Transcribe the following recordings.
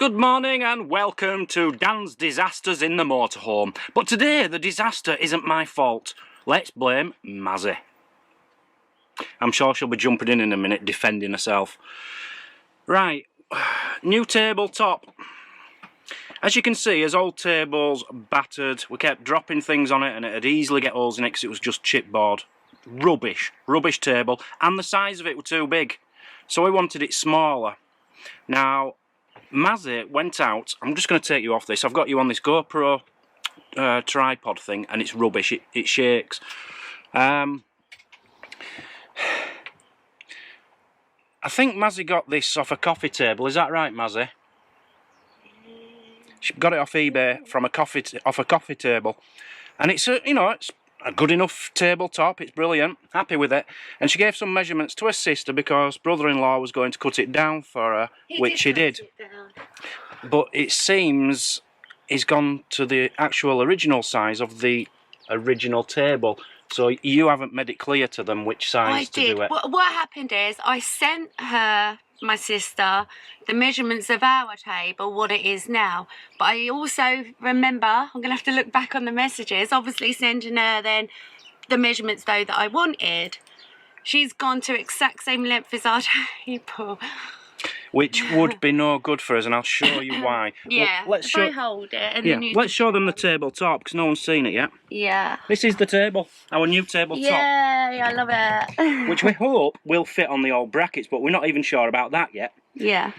Good morning and welcome to Dan's Disasters in the Motorhome. But today the disaster isn't my fault. Let's blame Mazzy. I'm sure she'll be jumping in a minute defending herself. Right, new tabletop. As you can see, his old table's battered. We kept dropping things on it and it'd easily get holes in it because it was just chipboard. Rubbish table, and the size of it were too big. So we wanted it smaller. Now, Mazzy went out. I'm just going to take you off this. I've got you on this GoPro tripod thing and it's rubbish. It shakes. I think Mazzy got this off a coffee table. Is that right, Mazzy? She got it off eBay from off a coffee table, and it's it's a good enough tabletop. It's brilliant. Happy with it. And she gave some measurements to her sister because brother-in-law was going to cut it down for her, which he did. But it seems he's gone to the actual original size of the original table. So you haven't made it clear to them which size to do it. What happened is I sent her, my sister, the measurements of our table, what it is now. But I also remember, I'm going to have to look back on the messages, obviously sending her then the measurements though that I wanted. She's gone to exact same length as our table. Which would be no good for us, and I'll show you why. Yeah, well, if I hold it and yeah, then you let's show them the tabletop because no one's seen it yet. Yeah. This is the table, our new tabletop. Yay, I love it. Which we hope will fit on the old brackets, but we're not even sure about that yet. Yeah.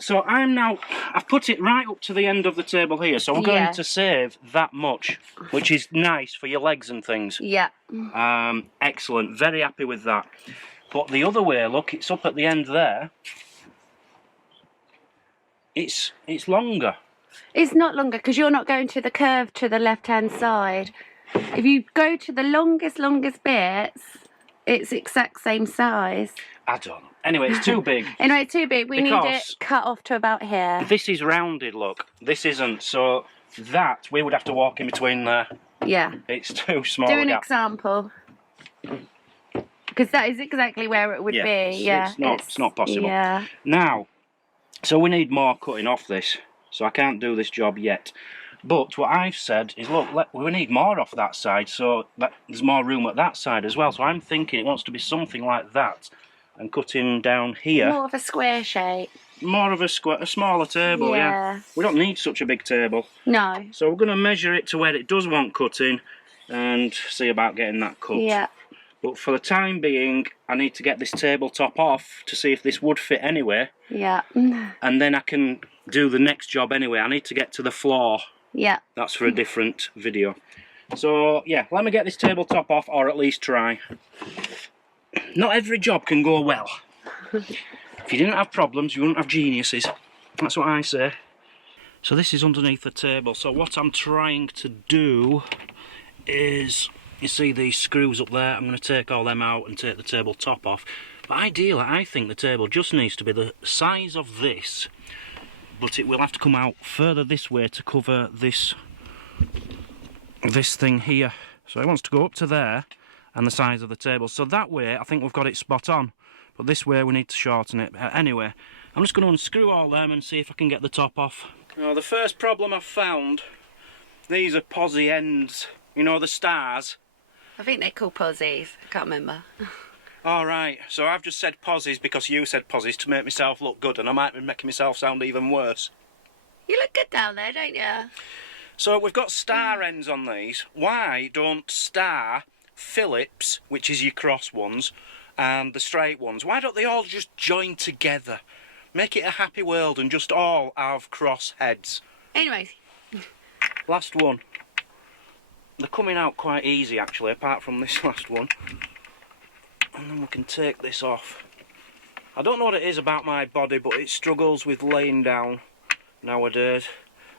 So I've put it right up to the end of the table here, so we're going to save that much, which is nice for your legs and things. Yeah. Excellent, very happy with that. But the other way, look, it's up at the end there. It's longer. It's not longer because you're not going to the curve to the left-hand side. If you go to the longest bits, it's exact same size. I don't know. Anyway, it's too big. Anyway, it's too big. We need it cut off to about here. This is rounded, look. This isn't. So that, we would have to walk in between there. Yeah. It's too small. Do an example. Because that is exactly where it would be. Yeah. It's not possible. Yeah. Now, so we need more cutting off this. So I can't do this job yet. But what I've said is, look, we need more off that side, so there's more room at that side as well. So I'm thinking it wants to be something like that. And cutting down here. More of a square shape. More of a smaller table, yeah. We don't need such a big table. No. So we're going to measure it to where it does want cutting and see about getting that cut. Yeah. But for the time being, I need to get this tabletop off to see if this would fit anyway. Yeah. And then I can do the next job anyway. I need to get to the floor. Yeah. That's for a different video. So, yeah, let me get this tabletop off, or at least try. Not every job can go well. If you didn't have problems, you wouldn't have geniuses. That's what I say. So this is underneath the table. So what I'm trying to do is, you see these screws up there, I'm going to take all them out and take the tabletop off. But ideally, I think the table just needs to be the size of this, but it will have to come out further this way to cover this thing here. So it wants to go up to there and the size of the table. So that way, I think we've got it spot on. But this way, we need to shorten it. Anyway, I'm just going to unscrew all them and see if I can get the top off. Now, the first problem I've found, these are posy ends. You know, the stars. I think they're called posies. I can't remember. Alright, so I've just said posies because you said posies to make myself look good, and I might be making myself sound even worse. You look good down there, don't you? So we've got star ends on these. Why don't star Phillips, which is your cross ones, and the straight ones, why don't they all just join together? Make it a happy world and just all have cross heads. Anyway. Last one. They're coming out quite easy actually, apart from this last one. And then we can take this off. I don't know what it is about my body, but it struggles with laying down nowadays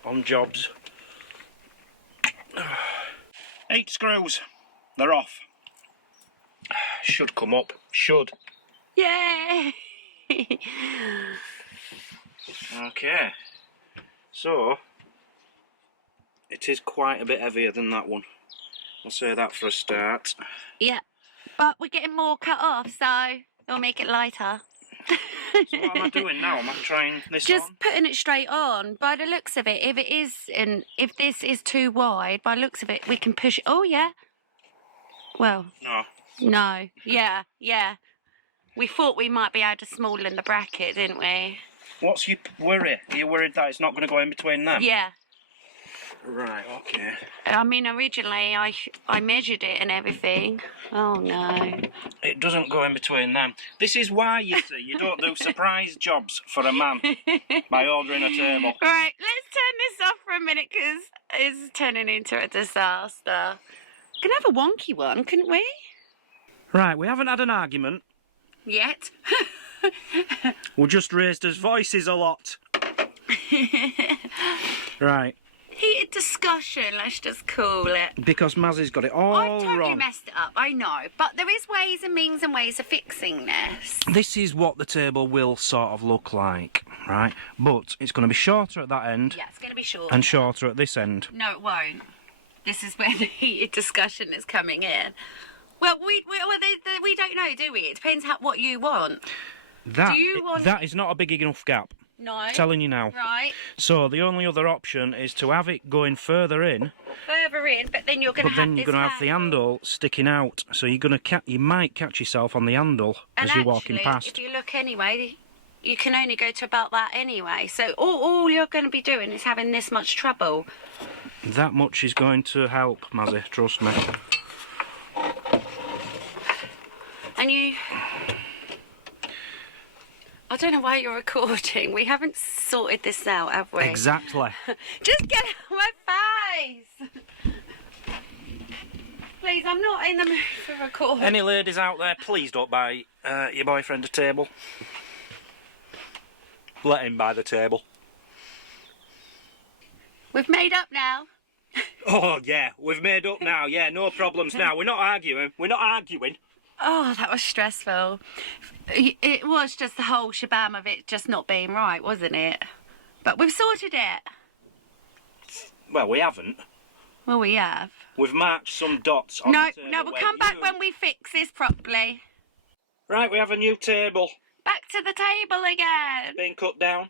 on jobs. 8 screws. They're off. Should come up. Should. Yay! Okay. So, it is quite a bit heavier than that one. I'll say that for a start. Yeah. But we're getting more cut off, so it'll make it lighter. So what am I doing now? Am I trying this Just on? putting it straight on. By the looks of it, if this is too wide, by the looks of it, we can push it. Oh, yeah. Well, No. no. Yeah, yeah. We thought we might be able to smallen the bracket, didn't we? What's your worry? Are you worried that it's not going to go in between them? Yeah. Right, okay. I mean, originally I measured it and everything. Oh, no. It doesn't go in between them. This is why, you see, you don't do surprise jobs for a man by ordering a table. Right, let's turn this off for a minute because it's turning into a disaster. Could have a wonky one, couldn't we? Right, we haven't had an argument. Yet. We just raised his voices a lot. Right. Heated discussion, let's just call it. Because Mazzy's got it all I've totally wrong. messed it up, I know. But there is ways and means and ways of fixing this. This is what the table will sort of look like, right? But it's going to be shorter at that end. Yeah, it's going to be short. And shorter at this end. No, it won't. This is where the heated discussion is coming in. Well, we don't know, do we? It depends what you want. That, Do you want that is not a big enough gap. No. Telling you now. Right. So the only other option is to have it going further in. Further in, but then you're going to have But then you're going to have the handle sticking out, so you're going to you might catch yourself on the handle as you're walking past. If you look anyway, you can only go to about that anyway. So all you're going to be doing is having this much trouble. That much is going to help, Mazzy, trust me. And you... I don't know why you're recording. We haven't sorted this out, have we? Exactly. Just get out of my face! Please, I'm not in the mood for recording. Any ladies out there, please don't buy your boyfriend a table. Let him buy the table. We've made up now. Oh, yeah, we've made up now. Yeah, no problems now. We're not arguing. We're not arguing. Oh, that was stressful. It was just the whole shabam of it just not being right, wasn't it? But we've sorted it. Well, we haven't. Well, we have. We've marked some dots on the table. No, we'll come back when we fix this properly. Right, we have a new table. Back to the table again. Being cut down.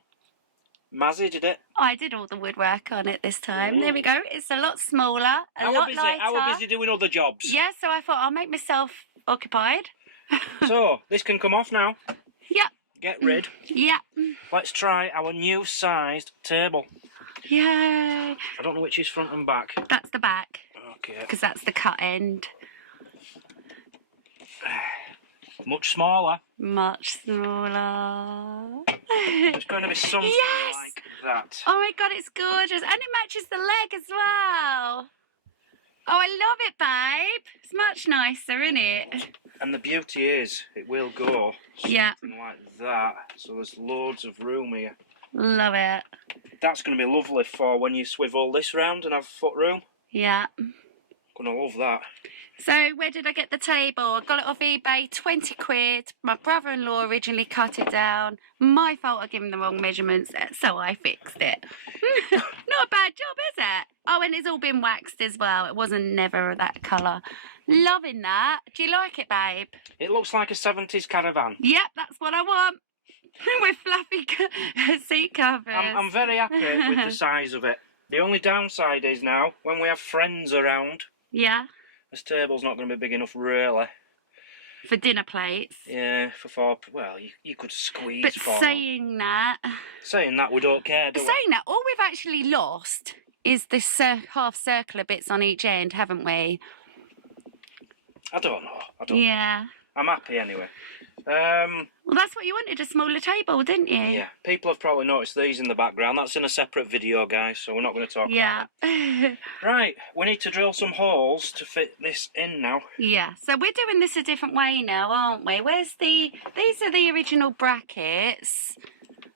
Mazzy did it. I did all the woodwork on it this time. There we go. It's a lot smaller, a lot lighter. I was busy doing other jobs. Yeah, so I thought I'll make myself occupied. So, this can come off now. Yep. Get rid. Yep. Let's try our new sized table. Yay. I don't know which is front and back. That's the back. Okay. Because that's the cut end. Much smaller. Much smaller. It's going to be something Yes! like that. Oh my god, it's gorgeous. And it matches the leg as well. Oh, I love it, babe. It's much nicer, isn't it? And the beauty is, it will go something Yeah. like that. So there's loads of room here. Love it. That's going to be lovely for when you swivel this round and have foot room. Yeah. Gonna love that. So where did I get the table? I got it off eBay, 20 quid. My brother-in-law originally cut it down. My fault I gave him the wrong measurements, so I fixed it. Not a bad job, is it? Oh, and it's all been waxed as well. It wasn't never that colour. Loving that. Do you like it, babe? It looks like a 70s caravan. Yep, that's what I want. With fluffy seat covers. I'm very happy with the size of it. The only downside is now, when we have friends around, Yeah. this table's not going to be big enough, really. For dinner plates. Yeah, for four. Well, you could squeeze But four. saying that, We don't care, do we? saying that, all we've actually lost is the half circular bits on each end, haven't we? I don't know. Yeah. I'm happy anyway. Well, that's what you wanted, a smaller table, didn't you? Yeah, people have probably noticed these in the background. That's in a separate video, guys, so we're not going to talk Yeah. about it. Right, we need to drill some holes to fit this in now. Yeah. So we're doing this a different way now, aren't we? These are the original brackets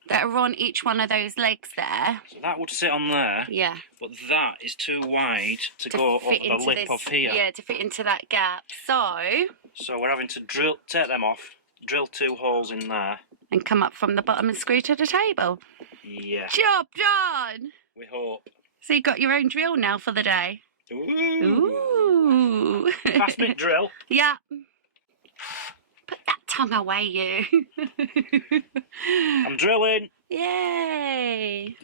that are on each one of those legs there. So that would sit on there. Yeah. But that is too wide to go up the lip of here. Yeah, to fit into that gap. So we're having to take them off, drill 2 holes in there. And come up from the bottom and screw to the table. Yeah. Job done! We hope. So you got your own drill now for the day? Ooh. Ooh. Fast bit drill. Yeah. Put that tongue away, you. I'm drilling. Yay.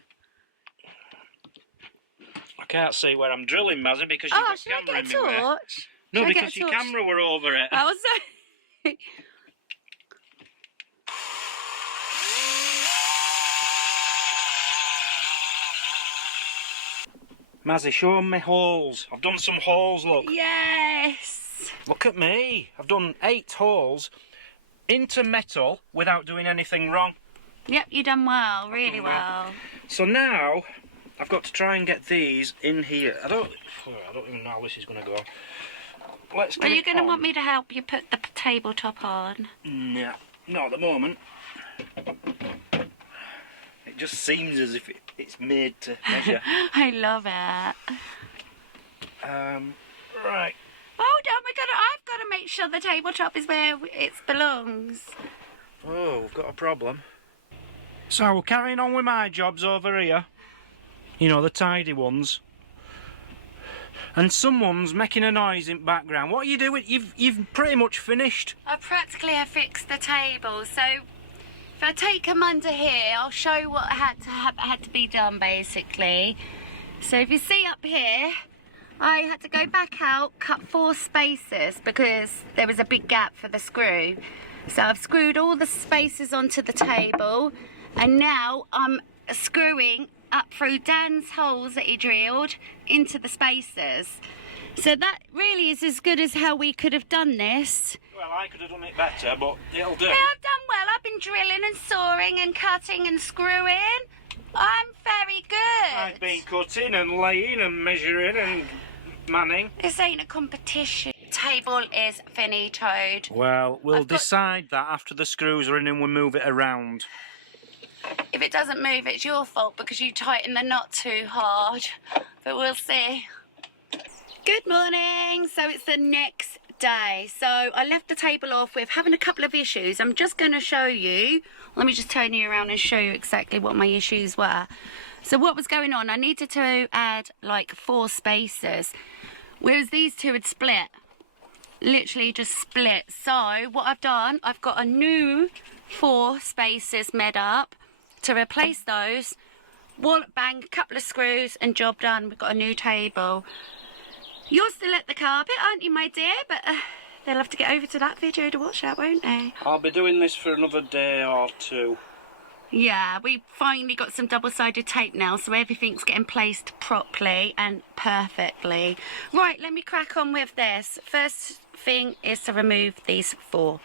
I can't see where I'm drilling, Mazzy, because you've got should I camera get in a my way. torch? No, Should I get because a your torch? camera were over it. I was so... Mazzy, show me holes. I've done some holes, look. Yes. Look at me. I've done 8 holes into metal without doing anything wrong. Yep, you done well, really well. So now I've got to try and get these in here. I don't even know how this is going to go. Let's get Are you it going to on. want me to help you put the tabletop on? No, not at the moment. It just seems as if it's made to measure. I love it. Right. Hold on, I've got to make sure the tabletop is where it belongs. Oh, we've got a problem. So we're carrying on with my jobs over here. You know, the tidy ones. And someone's making a noise in the background. What are you doing? You've pretty much finished. I practically have fixed the table, so if I take them under here, I'll show you what had to be done basically. So if you see up here, I had to go back out, cut 4 spaces because there was a big gap for the screw. So I've screwed all the spaces onto the table, and now I'm screwing up through Dan's holes that he drilled into the spaces. So that really is as good as how we could have done this. Well, I could have done it better, but it'll do. Yeah, I've done well. I've been drilling and sawing and cutting and screwing. I'm very good. I've been cutting and laying and measuring and manning. This ain't a competition. Table is finitoed. Well, we'll I've got- decide that after the screws are in and we move it around. If it doesn't move, it's your fault because you tighten the knot too hard. But we'll see. Good morning. So it's the next day. So I left the table off with having a couple of issues. I'm just going to show you. Let me just turn you around and show you exactly what my issues were. So what was going on? I needed to add like 4 spaces, whereas these 2 had split. Literally just split. So what I've done, I've got a new 4 spaces made up to replace those. Wallop bang, a couple of screws and job done. We've got a new table. You're still at the carpet, aren't you, my dear? But they'll have to get over to that video to watch that, won't they? I'll be doing this for another day or 2. Yeah, we finally got some double-sided tape now, so everything's getting placed properly and perfectly. Right, let me crack on with this. First thing is to remove these 4.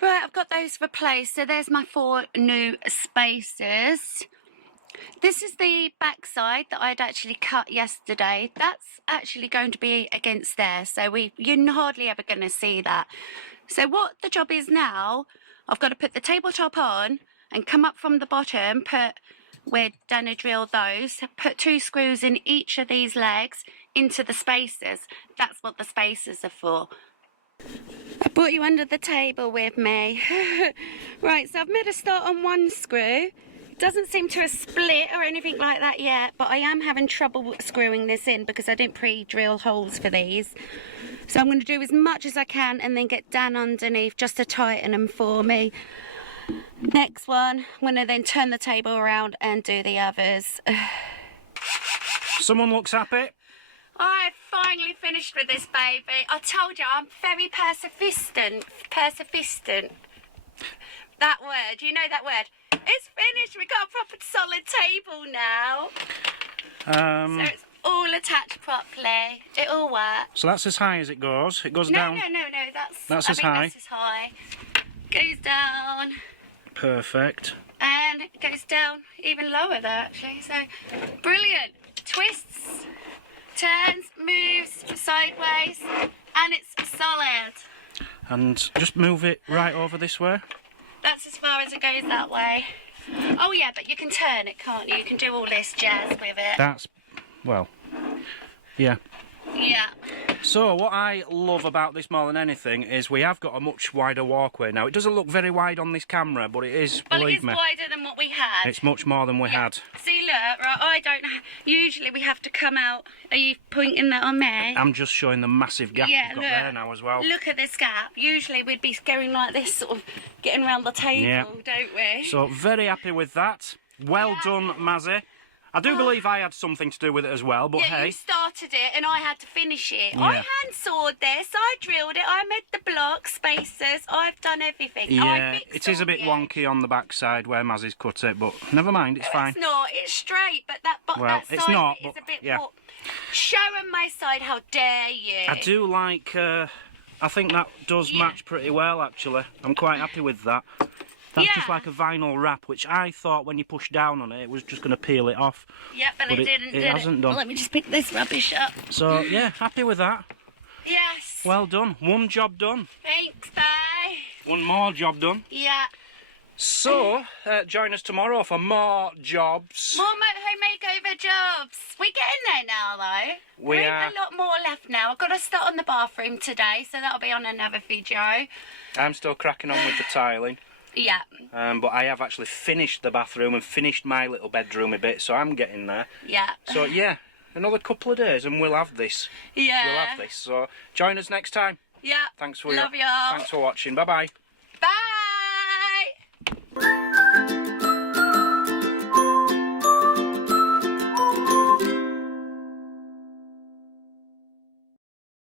Right, I've got those replaced. So there's my 4 new spaces. This is the back side that I'd actually cut yesterday. That's actually going to be against there. So you're hardly ever going to see that. So what the job is now, I've got to put the tabletop on and come up from the bottom, put where Dana drilled those, put 2 screws in each of these legs into the spaces. That's what the spaces are for. I brought you under the table with me. Right, so I've made a start on 1 screw. It doesn't seem to have split or anything like that yet, but I am having trouble screwing this in because I didn't pre-drill holes for these. So I'm going to do as much as I can and then get Dan underneath just to tighten them for me. Next one, I'm going to then turn the table around and do the others. Someone looks happy. I finally finished with this baby. I told you I'm very persistent. That word, you know that word? It's finished. We've got a proper solid table now. So it's all attached properly. It all works. So that's as high as it goes. It goes down. No. That's I as think high. That's as high. Goes down. Perfect. And it goes down even lower there actually. So brilliant. Twists, turns, moves sideways, and it's solid. And just move it right over this way. That's as far as it goes that way. Oh yeah, but you can turn it, can't you? You can do all this jazz with it. That's, well, yeah. Yeah. So what I love about this more than anything is we have got a much wider walkway now. It doesn't look very wide on this camera, but it is, Well, believe it is me. wider than what we had. It's much more than we had. See, look, right, I don't... Usually we have to come out... Are you pointing that on me? I'm just showing the massive gap Yeah, we've got look. there now as well. Look at this gap. Usually we'd be going like this, sort of getting around the table, Yeah. don't we? So very happy with that. Well done, Mazzy. I do believe I had something to do with it as well, but Yeah, hey. you started it and I had to finish it. Yeah. I hand-sawed this, I drilled it, I made the blocks, spacers, I've done everything. Yeah, I fixed it is a all bit the wonky on the backside where Mazzy's cut it, but never mind, it's fine. It's not, it's straight, but that, Well, that it's side not, bit is but, a bit yeah. more... Show 'em my side, how dare you? I do like, I think that does match pretty well actually. I'm quite happy with that. That's just like a vinyl wrap, which I thought when you push down on it, it was just going to peel it off. Yep, but But it didn't, it hasn't done. Well, let me just pick this rubbish up. So, yeah, happy with that. Yes. Well done. One job done. Thanks, bye. One more job done. Yeah. So, join us tomorrow for more jobs. More motorhome makeover jobs. We're getting there now, though. We There are. ain't a lot more left now. I've got to start on the bathroom today, so that'll be on another video. I'm still cracking on with the tiling. Yeah. But I have actually finished the bathroom and finished my little bedroom a bit, so I'm getting there. Yeah. So, yeah, another couple of days and we'll have this. Yeah. We'll have this. So, join us next time. Yeah. Thanks for Love y'all. Thanks for watching. Bye-bye.